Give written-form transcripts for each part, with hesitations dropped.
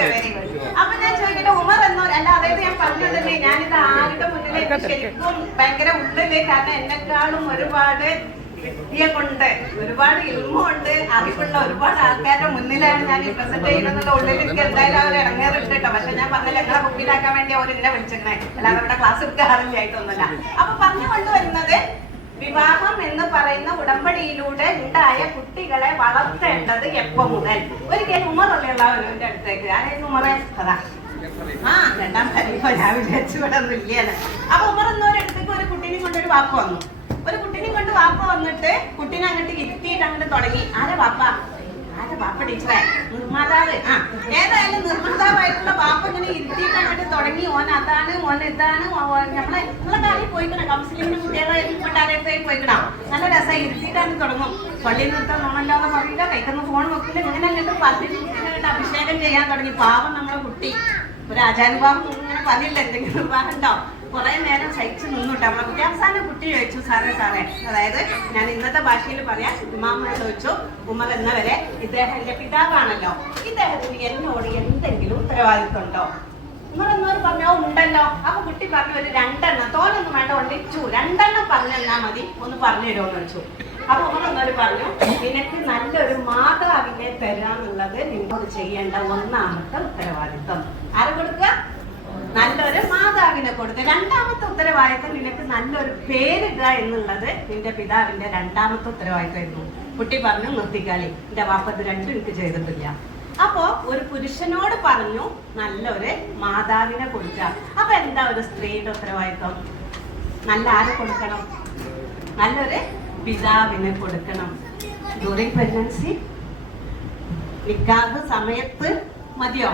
Okay very good. അപ്പൊ ഞാൻ ചോദിക്കട്ടെ, ഉമർ എന്നോ അല്ല, അതായത് ഞാൻ പറഞ്ഞതല്ലേ, ഞാനിത് ആരുടെ മുന്നിലേക്ക് ശരിക്കും ഭയങ്കര ഉള്ളില്, കാരണം എന്നെക്കാളും ഒരുപാട് വിദ്യ കൊണ്ട്, ഒരുപാട് ഇൽമുണ്ട്, അറിവുള്ള ഒരുപാട് ആൾക്കാരുടെ മുന്നിലാണ് ഞാൻ ഈ പ്രസന്റ് ചെയ്യുന്നത്. ഉള്ളിൽ എനിക്ക് എന്തായാലും അവർ ഇറങ്ങാറുണ്ട് കേട്ടോ. പക്ഷെ ഞാൻ പറഞ്ഞ ഞങ്ങളെ മുമ്പിലാക്കാൻ വേണ്ടി അവർ എന്നെ വിളിച്ചിരുന്നേ, അല്ലാതെ അവിടെ ക്ലാസ് എടുക്കാറില്ലായിട്ടൊന്നുമില്ല. അപ്പൊ പറഞ്ഞു കൊണ്ടുവരുന്നത്, വിവാഹം എന്ന് പറയുന്ന ഉടമ്പടിയിലൂടെ ഉണ്ടായ കുട്ടികളെ വളർത്തേണ്ടത് എപ്പോ മുതൽ. ഒരിക്കലും ഉമറുള്ളവരുടെ അടുത്തേക്ക്, ആരായിരുന്നു ഉമറെ? അതാ രണ്ടാം തരീഫ ഞാൻ വിചാരിച്ചു ഇവിടെ ഒന്നും ഇല്ലയാണ്. അപ്പൊ ഉമർ എന്നൊരിടത്തേക്ക് ഒരു കുട്ടീനെ കൊണ്ടൊരു വാപ്പ വന്നു. ഒരു കുട്ടീനെ കൊണ്ട് വാപ്പ വന്നിട്ട് കുട്ടീനെ അങ്ങോട്ട് ഇരുത്തിയിട്ട് അങ്ങോട്ട് തുടങ്ങി. ആരെ വാപ്പ? ആരെ വാപ്പ ടീച്ചറെ? നിർമ്മാതാവ്. ഏതായാലും നിർമ്മാതാവായിട്ടുള്ള വാപ്പ ഇങ്ങനെ ഇരുത്തിയിട്ട് അങ്ങോട്ട് തുടങ്ങി. ഓൻ അതാണ്, ഓൻ ഇതാണ്, നമ്മളെ കാര്യം പോയിക്കണം, കൗൺസിലിങ്ങിന് കുട്ടികളെ കൊണ്ടാരത്തേക്ക് പോയിക്കണം. നല്ല രസമായി ഇരുത്തിയിട്ടാണ് തുടങ്ങും. പള്ളിയിൽ നിർത്താൻ നോണല്ലാതെ പറയില്ല, കൈക്കൊന്ന് ഫോൺ വെക്കില്ല, ഇങ്ങനെ അങ്ങോട്ട് പറഞ്ഞിട്ട് അഭിഷേകം ചെയ്യാൻ തുടങ്ങി. പാവം നമ്മളെ കുട്ടി ഒരു ആചാര്യഭാവം ഇങ്ങനെ പറഞ്ഞില്ല, എന്തെങ്കിലും നിർവാഹം ഉണ്ടോ? കുറെ നേരം സഹിച്ചു നിന്നിട്ട് നമ്മളെ കുട്ടി അവസാനം കുട്ടി ചോദിച്ചു, സാറേ അതായത് ഞാൻ ഇന്നത്തെ ഭാഷയിൽ പറയാം, ഇമാമോട് ചോദിച്ചു, ഉമർ എന്നവരെ ഇദ്ദേഹം എന്റെ പിതാവാണല്ലോ, ഇദ്ദേഹത്തിന് എന്നോട് എന്തെങ്കിലും ഉത്തരവാദിത്വം ഉണ്ടോ? ഉമർ എന്നവർ പറഞ്ഞോ ഉണ്ടല്ലോ. അപ്പൊ കുട്ടി പറഞ്ഞു, ഒരു 2 എണ്ണം, തോനൊന്നും വേണ്ട, ഒന്നിച്ചു 2 എണ്ണം പറഞ്ഞു തന്നാ മതി, ഒന്ന് പറഞ്ഞു തരുമോന്ന് ചോദിച്ചു. അപ്പൊ ഉമർ എന്നവർ പറഞ്ഞു, നിനക്ക് നല്ലൊരു മാതാവിനെ തരാന്നുള്ളത് നിന്നോട് ചെയ്യേണ്ട 1ാമത്തെ ഉത്തരവാദിത്വം. ആരെ കൊടുക്കുക? നല്ലൊരു മാതാവിനെ കൊടുക്കുക. 2ാമത്തെ ഉത്തരവാദിത്വം നിനക്ക് നല്ലൊരു പേരിടുക എന്നുള്ളത് നിന്റെ പിതാവിന്റെ 2ാമത്തെ ഉത്തരവാദിത്വമായിരുന്നു. കുട്ടി പറഞ്ഞു, നിർത്തിക്കാളി, എന്റെ വാപ്പത് 2 എനിക്ക് ചെയ്തിട്ടില്ല. അപ്പോ ഒരു പുരുഷനോട് പറഞ്ഞു നല്ലൊരു മാതാവിനെ കൊടുക്കുക. അപ്പൊ എന്താ ഒരു സ്ത്രീയുടെ ഉത്തരവാദിത്വം? നല്ല ആരെ കൊടുക്കണം? നല്ലൊരു പിതാവിനെ കൊടുക്കണം. ഡ്യൂറിംഗ് പ്രഗ്നൻസി, നിക്കാഹ് സമയത്ത് മതിയോ?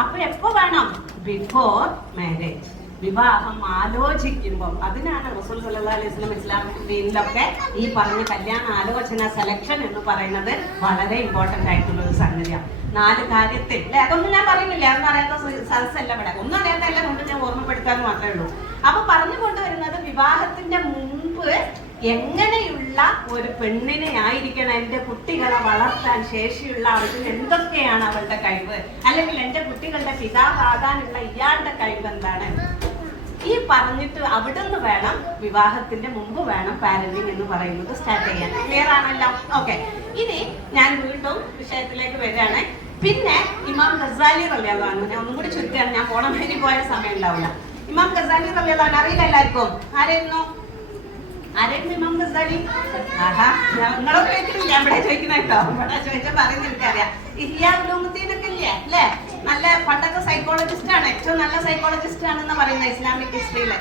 അപ്പൊ എപ്പോ വേണം? ബിഫോർ മാരേജ്, വിവാഹം ആലോചിക്കുമ്പോൾ. അതിനാണ് റസൂൽ സല്ലല്ലാഹു അലൈഹി വസല്ലം ഇസ്ലാമിലൊക്കെ ഈ പറഞ്ഞ കല്യാണ ആലോചന സെലക്ഷൻ എന്ന് പറയുന്നത് വളരെ ഇമ്പോർട്ടന്റ് ആയിട്ടുള്ള ഒരു സംഗതിയാണ്. 4 കാര്യത്തിൽ അല്ലെ, അതൊന്നും ഞാൻ പറയുന്നില്ല, അതൊന്നും അറിയാത്ത സദസ്സല്ല ഇവിടെ, ഒന്നും അറിയാത്തല്ല കൊണ്ട് ഞാൻ ഓർമ്മപ്പെടുത്താന്ന് മാത്രമേ ഉള്ളൂ. അപ്പൊ പറഞ്ഞുകൊണ്ടുവരുന്നത്, വിവാഹത്തിന്റെ മുമ്പ് എങ്ങനെയുള്ള ഒരു പെണ്ണിനെ ആയിരിക്കണം എന്റെ കുട്ടികളെ വളർത്താൻ ശേഷിയുള്ള, അവർക്ക് എന്തൊക്കെയാണ് അവളുടെ കഴിവ്, അല്ലെങ്കിൽ എന്റെ കുട്ടികളുടെ പിതാവാകാനുള്ള ഇയാളുടെ കഴിവ് എന്താണ്, ഈ പറഞ്ഞിട്ട് അവിടുന്ന് വേണം, വിവാഹത്തിന്റെ മുമ്പ് വേണം പാരന്റിങ് എന്ന് പറയുന്നത് സ്റ്റാർട്ട് ചെയ്യാൻ. ക്ലിയർ ആണല്ലോ? ഓക്കെ. ഇനി ഞാൻ വീണ്ടും വിഷയത്തിലേക്ക് വരികയാണ്. പിന്നെ ഇമാം ഗസാലി റളിയല്ലാഹു അൻഹു, ഞാൻ ഒന്നും കൂടി ചുരുക്കുകയാണ്, ഞാൻ പോണം വേണ്ടി പോയ സമയം ഉണ്ടാവില്ല. ഇമാം ഗസാലി റളിയല്ലാഹു അൻഹു അറിയില്ല എല്ലാവർക്കും? ആരായിരുന്നു ഇമാം ഗസാലി? നിങ്ങളൊക്കെ ചോദിക്കുന്നില്ല, ഇവിടെ ചോദിക്കുന്ന കേട്ടോ, ഇവിടെ ചോദിച്ചാൽ പറയുന്നത് എനിക്കറിയാം. ഇഹ്യാ ഉലൂമുദ്ദീനൊക്കെ ഇല്ലേ അല്ലേ? നല്ല പണ്ടത്തെ സൈക്കോളജിസ്റ്റ് ആണ്, ഏറ്റവും നല്ല സൈക്കോളജിസ്റ്റ് ആണെന്ന് പറയുന്നത് ഇസ്ലാമിക് ഹിസ്റ്ററിയില്.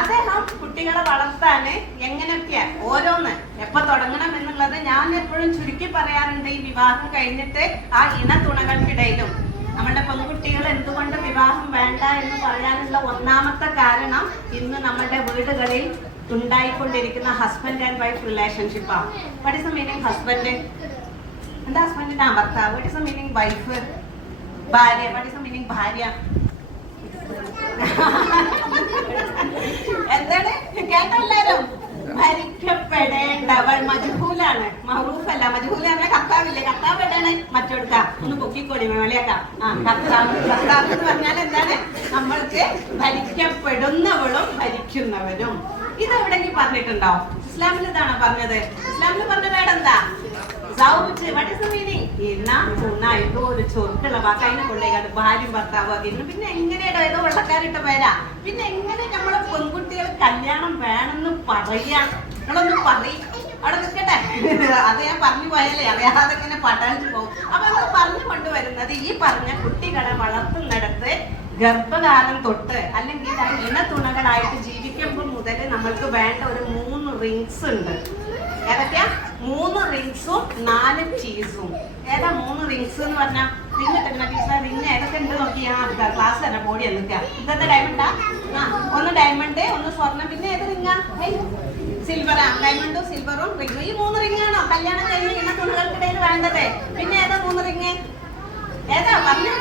അദ്ദേഹം കുട്ടികളെ വളർത്താന് എങ്ങനെയൊക്കെയാ ഓരോന്ന് എപ്പോ തുടങ്ങണം എന്നുള്ളത് ഞാൻ എപ്പോഴും ചുരുക്കി പറയാറുണ്ട്. ഈ വിവാഹം കഴിഞ്ഞിട്ട് ആ ഇണതുണകൾക്കിടയിലും നമ്മുടെ പെൺകുട്ടികൾ എന്തുകൊണ്ട് വിവാഹം വേണ്ട എന്ന് പറയാനുള്ള 1ാമത്തെ കാരണം, ഇന്ന് നമ്മുടെ വീടുകളിൽ ഉണ്ടായിക്കൊണ്ടിരിക്കുന്ന ഹസ്ബൻഡ് ആൻഡ് വൈഫ് റിലേഷൻഷിപ്പാണ്. What is the meaning husband? എന്താ ഹസ്ബൻഡിന്റെ ഭർത്താവ്? What is the meaning wife? ഭാര്യ. വാട്ട് ഈസ് ദ മീനിങ് ഭാര്യ? എന്താണ് കേട്ടല്ലാരും? ഭരിക്കപ്പെടേണ്ടവൾ. മജ്ഹൂലാണ്, മഹ്റൂഫല്ല. മജ്ഹൂലാണ് കർത്താവില്ലേ, കർത്താവ് എവിടെയാണ്? മറ്റൊടുക്ക ഒന്ന് പൊക്കിക്കോടി മേളിയേക്കാം. കർത്താവ് എന്ന് പറഞ്ഞാൽ എന്താണ്? നമ്മൾക്ക് ഭരിക്കപ്പെടുന്നവളും ഭരിക്കുന്നവരും. ഇതെവിടെങ്കിൽ പറഞ്ഞിട്ടുണ്ടോ? ഇസ്ലാമിൽ ഇതാണോ പറഞ്ഞത്? ഇസ്ലാമിൽ പറഞ്ഞത് എന്താ? ഇതോ ഒരു ചൊറുക്കുള്ള വാക്ക്, അതിനെ കൊണ്ടേക്കാണ് ഭാര്യയും ഭർത്താവും ആകിയിരുന്നു. പിന്നെ എങ്ങനെയാണോ ഏതോ വെള്ളക്കാരിട്ട പേരാ? പിന്നെ എങ്ങനെ നമ്മളെ പെൺകുട്ടികൾ കല്യാണം വേണമെന്ന് പറയാ? നിങ്ങളൊന്ന് പറയും, അവിടെ നിൽക്കട്ടെ. അത് ഞാൻ പറഞ്ഞു പോയാലേ അറിയാതെ ഇങ്ങനെ പട്ടാളിച്ച് പോകും. അപ്പൊ നമ്മൾ പറഞ്ഞു കൊണ്ടുവരുന്നത്, ഈ പറഞ്ഞ കുട്ടികളെ വളർത്തുന്നിടത്ത് ഗർഭകാലം തൊട്ട്, അല്ലെങ്കിൽ ഇണതുണകളായിട്ട് ജീവിക്കുമ്പോൾ മുതൽ നമ്മൾക്ക് വേണ്ട ഒരു 3 റിങ്സ് ഉണ്ട്. ഏതൊക്കെയാ? 3 റിങ്സും 4 ചീസും. ഏതാ 3 റിങ്സ് എന്ന് പറഞ്ഞാൽ? റിങ് ഇട്ടിരുന്ന ടീച്ചർ, റിങ് ഏതൊക്കെ ഉണ്ട് നോക്കിയാ ക്ലാസ് തന്നെ ബോഡി നിൽക്കുക. ഇതെന്താ ഡയമണ്ടാ? ഒന്ന് ഡയമണ്ട്, ഒന്ന് സ്വർണ്ണം, പിന്നെ ഏത് റിങ്ങാ? സിൽവറാ. ഡയമണ്ടും സിൽവറും റിങ്ങും. ഈ 3 റിങ്ങാണോ കല്യാണം കഴിഞ്ഞ ഇണതുണകൾക്കിടയിൽ വേണ്ടത്? പിന്നെ ഏതാ 3 റിങ്? ഏതാ പറഞ്ഞു?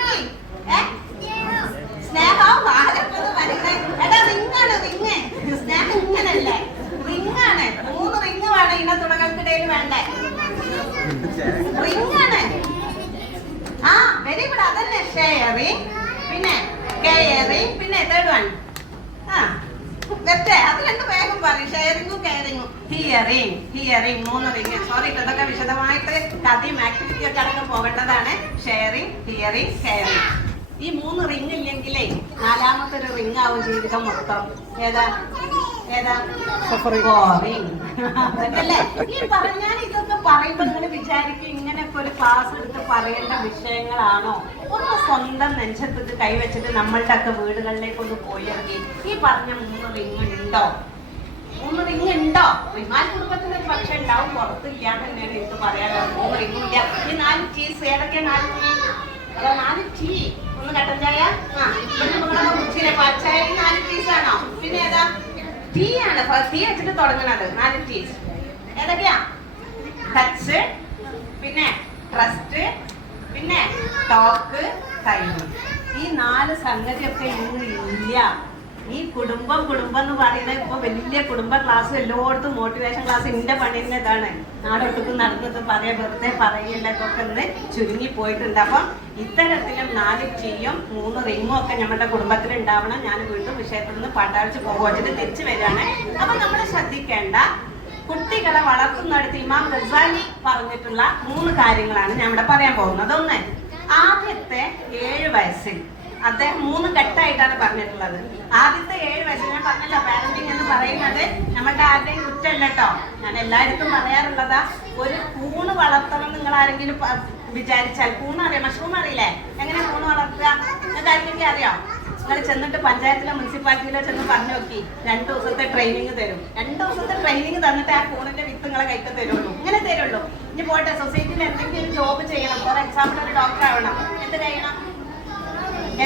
സ്നേഹം ആരപ്പത് വരുന്നത്? എടാ റിങ്ങാണ്, റിങ്. സ്നേഹം ഇങ്ങനല്ലേ? റിങ്ങാണ്. 3 റിങ് വേണം ഇണതുണകൾക്കിടയിൽ വേണ്ടേ? റിങ്ങാണ്. ഷെയറിങ്, പിന്നെ കെയറിങ്, പിന്നെ തേർഡ് വൺ അത് രണ്ട് വേഗം പറയും. ഷെയറിങ്ങും കെയറിങ്ങും. Hearing 3 ring. സോറി, ഇതൊക്കെ വിശദമായിട്ട് കഥയും ആക്ടിവിറ്റി ഒക്കെ അടക്കം പോകേണ്ടതാണ്. Sharing, hearing, caring. ഈ 3 റിങ് ഇല്ലെങ്കിലേ 4ാമത്തെ ഒരു റിങ് ആവും ജീവിതം മൊത്തം. ഏതാ? അതല്ലേ ഈ പറഞ്ഞാൽ ഇതൊക്കെ പറയുമ്പോ നിങ്ങൾ വിചാരിക്കും ഇങ്ങനെയൊക്കെ ഒരു ക്ലാസ് എടുത്ത് പറയേണ്ട വിഷയങ്ങളാണോ? ഒന്ന് സ്വന്തം നെഞ്ചത്തേക്ക് കൈവച്ചിട്ട് നമ്മളുടെ ഒക്കെ വീടുകളിലേക്ക് ഒന്ന് പോയിറങ്ങി ഈ പറഞ്ഞ 3 റിങ് ഉണ്ടോ? 3 റിങ് ഉണ്ടോ? വിമാന കുടുംബത്തിന് ഒരു പക്ഷെ ഉണ്ടാവും, പുറത്തില്ലാതെ തന്നെയാണ് എനിക്ക് പറയാനോ. 3 റിങ് ഇല്ല. ഈ 4 ടീസ് ഏതൊക്കെയാ? 4 ടീ. അതാ 4 ടീ. ഒന്ന് കട്ടൻ ചായ, പച്ചായ. 4 ടീസ് ആണോ? പിന്നെ ഏതാ? ടീ ആണ്. ടീ വെച്ചിട്ട് തുടങ്ങണത്. 4 ടീസ് ഏതൊക്കെയാ? ടച്ച്, പിന്നെ ട്രസ്റ്റ്, പിന്നെ ടോക്ക്, ടൈം. ഈ 4 സംഗതിയൊക്കെ ഇന്ന് ഇല്ല. ഈ കുടുംബം എന്ന് പറയുന്നത് ഇപ്പൊ വലിയ കുടുംബ ക്ലാസ് എല്ലായിടത്തും മോട്ടിവേഷൻ ക്ലാസ്. എന്റെ പണി തന്നെ ഇതാണ്. നാടൊട്ടുക്ക് നടന്നത് വെറുതെ പറയില്ലൊക്കെ ഒന്ന് ചുരുങ്ങി പോയിട്ടുണ്ട്. അപ്പം ഇത്തരത്തിലും 4 ടീയും 3 റിങ്ങും ഒക്കെ നമ്മുടെ കുടുംബത്തിൽ ഉണ്ടാവണം. ഞാൻ വീണ്ടും വിഷയത്തിൽ നിന്ന് പാട്ടാഴ്ച പോകോച്ചിട്ട് തിരിച്ചു വരികയാണ്. അപ്പൊ നമ്മൾ ശ്രദ്ധിക്കേണ്ട കുട്ടികളെ വളർത്തുന്നിടത്ത് ഇമാം ഗസാലി പറഞ്ഞിട്ടുള്ള 3 കാര്യങ്ങളാണ് ഞാൻ ഇവിടെ പറയാൻ പോകുന്നത്. ഒന്ന്, ആദ്യത്തെ 7 വയസ്സിൽ അദ്ദേഹം 3 ഘട്ടമായിട്ടാണ് പറഞ്ഞിട്ടുള്ളത്. ആദ്യത്തെ 7 വയസ്സിൽ ഞാൻ പറഞ്ഞല്ലോ, പാരന്റിങ് എന്ന് പറയുന്നത് നമ്മുടെ ആരുടെയും കുറ്റമല്ല കേട്ടോ. ഞാൻ എല്ലായിടത്തും പറയാറുള്ളതാ, ഒരു കൂണ് വളർത്തണം നിങ്ങൾ ആരെങ്കിലും വിചാരിച്ചാൽ. കൂണ് അറിയാം? മഷ്റൂം അറിയില്ലേ? എങ്ങനെ കൂണ് വളർത്തുക? നിങ്ങൾക്ക് ആർക്കൊക്കെ അറിയാം? നിങ്ങൾ ചെന്നിട്ട് പഞ്ചായത്തിലോ മുനിസിപ്പാലിറ്റിയിലോ ചെന്ന് പറഞ്ഞു നോക്കി. 2 ദിവസത്തെ ട്രെയിനിങ് തരും. 2 ദിവസത്തെ ട്രെയിനിങ് തന്നിട്ട് ആ കൂണിന്റെ വിത്തുകളെ കൈക്ക് തരുള്ളൂ. ഇങ്ങനെ തരുള്ളൂ. ഇനി പോട്ടെ, സൊസൈറ്റിയിൽ എന്തെങ്കിലും ജോബ് ചെയ്യണം. ഫോർ എക്സാമ്പിൾ ഒരു ഡോക്ടർ ആവണം. എന്ത് കഴിയണം?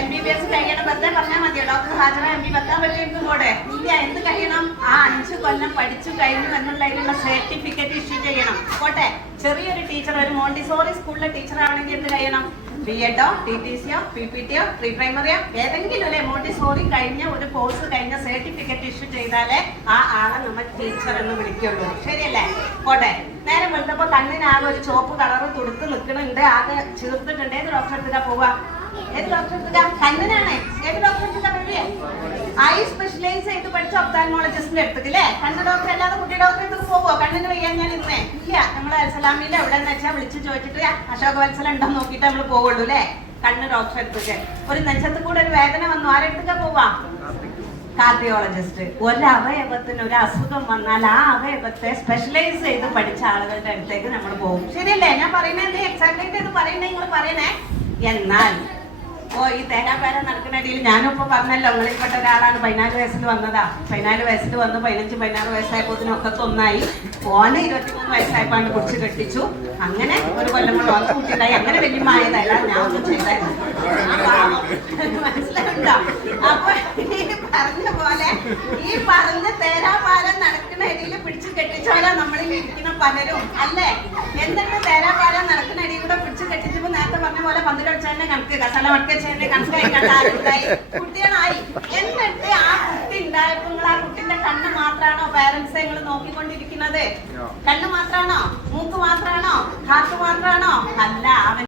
MBBS കഴിയണം. വെറുതെ പറഞ്ഞാൽ മതിയോ? ഡോക്ടർ ഹാജറ MB വെക്കാൻ പറ്റും കൂടെ? ഇല്ല. എന്ത് കഴിയണം? ആ 5 കൊല്ലം പഠിച്ചു കഴിഞ്ഞു എന്നുള്ളതിനുള്ള സർട്ടിഫിക്കറ്റ് ഇഷ്യൂ ചെയ്യണം. പോട്ടെ, ചെറിയൊരു ടീച്ചർ, ഒരു മോണ്ടിസോറി സ്കൂളിലെ ടീച്ചർ ആവണമെങ്കിൽ എന്ത് കഴിയണം? B.Ed, TTC, PPT, പ്രീ പ്രൈമറിയോ ഏതെങ്കിലും അല്ലെ മോണ്ടിസോറി കഴിഞ്ഞ ഒരു കോഴ്സ് കഴിഞ്ഞ സർട്ടിഫിക്കറ്റ് ഇഷ്യൂ ചെയ്താലേ ആ ആളെ നമ്മൾ ടീച്ചർ എന്ന് വിളിക്കുള്ളൂ. ശരിയല്ലേ? പോട്ടെ, നേരെ വെളുത്തപ്പോ കണ്ണിനാകെ ഒരു ചുവപ്പ് കളറ് തുടുത്ത് നിൽക്കുന്നുണ്ട്, ആകെ ചേർത്തിട്ടുണ്ട്. ഏത് ഡോക്ടർ എടുത്താ പോവാ? ഏത് ഡോക്ടർ എടുത്താ? കണ്ണിനാണ്. ഏത് ഡോക്ടർ എടുത്താ വരിക? ഐ സ്പെഷ്യലൈസ് ചെയ്ത് പഠിച്ച ഒപ്താൽമോളജിസ്റ്റിന്റെ അടുത്തേക്ക്. കണ്ണ് ഡോക്ടർ അല്ലാതെ കുട്ടി ഡോക്ടറെ അടുത്ത് പോവോ? കണ്ണിന് വയ്യാൻ ഞാൻ ഇന്നേ ഇല്ല. നമ്മള് അൽസലാമിന്റെ എവിടെന്ന് വെച്ചാൽ വിളിച്ച് ചോദിച്ചിട്ട് അശോക വത്സല ഉണ്ടോ നോക്കിയിട്ട് നമ്മള് പോവുള്ളൂ അല്ലേ? കണ്ണ് ഡോക്ടറെ അടുത്തേക്ക്. ഒരു നെഞ്ചത്ത് കൂടെ ഒരു വേദന വന്നു, ആരെടുത്തേക്കാ പോവാ? കാർഡിയോളജിസ്റ്റ്. ഒരു അവയവത്തിന് ഒരു അസുഖം വന്നാൽ ആ അവയവത്തെ സ്പെഷ്യലൈസ് ചെയ്ത് പഠിച്ച ആളുകളുടെ അടുത്തേക്ക് നമ്മൾ പോകും. ശരിയല്ലേ? ഞാൻ പറയുന്നത് എക്സാക്ട് ഇത് പറയണേ, നിങ്ങൾ പറയണേ. എന്നാൽ ഈ തേങ്ങാപ്പേര നടക്കുന്നിടയിൽ ഞാനും ഇപ്പൊ പറഞ്ഞല്ലോ, നിങ്ങളിൽപ്പെട്ട ഒരാളാണ്. 14 വയസ്സിൽ വന്നതാ. 14 വയസ്സിൽ വന്ന് 15-16 വയസ്സായപ്പോത്തിന് ഒക്കെ ഒന്നായി. ഓനെ 23 വയസ്സായപ്പോണ്ട് കുറിച്ച് കെട്ടിച്ചു. അങ്ങനെ ഒരു കൊല്ലം കൂടെ കുട്ടിയുണ്ടായി. അങ്ങനെ വലിയമായതല്ല, ഞാൻ ഒന്നും ചെയ്തായിരുന്നു. മനസ്സിലാവുണ്ടോ? അപ്പൊ ഈ പറഞ്ഞ പോലെ ഈ പറഞ്ഞ തേരാപാരം നടക്കുന്ന ഇടയിൽ പിടിച്ചു കെട്ടിച്ചോലാ നമ്മളിൽ ഇരിക്കുന്ന പലരും അല്ലേ? എന്തെങ്കിലും തേരാപാരം നടക്കുന്ന ഇടയിൽ കൂടെ പിടിച്ചു കെട്ടിച്ചപ്പോ നേരത്തെ പറഞ്ഞ പോലെ പന്തിലൊടിച്ചതിന്റെ കണക്ക്, കസല മടക്കച്ചതിന്റെ കണക്കായി കണ്ടായി കുട്ടികളായി. എന്നിട്ട് ആ കുട്ടി ഉണ്ടായപ്പോ നിങ്ങൾ ആ കുട്ടിന്റെ കണ്ണ് മാത്രാണോ പാരന്റ്സ് നിങ്ങൾ നോക്കിക്കൊണ്ടിരിക്കുന്നത്? കണ്ണ് മാത്രാണോ? മൂക്ക് മാത്രാണോ? കാത്ത് മാത്രാണോ? അല്ല. അവൻ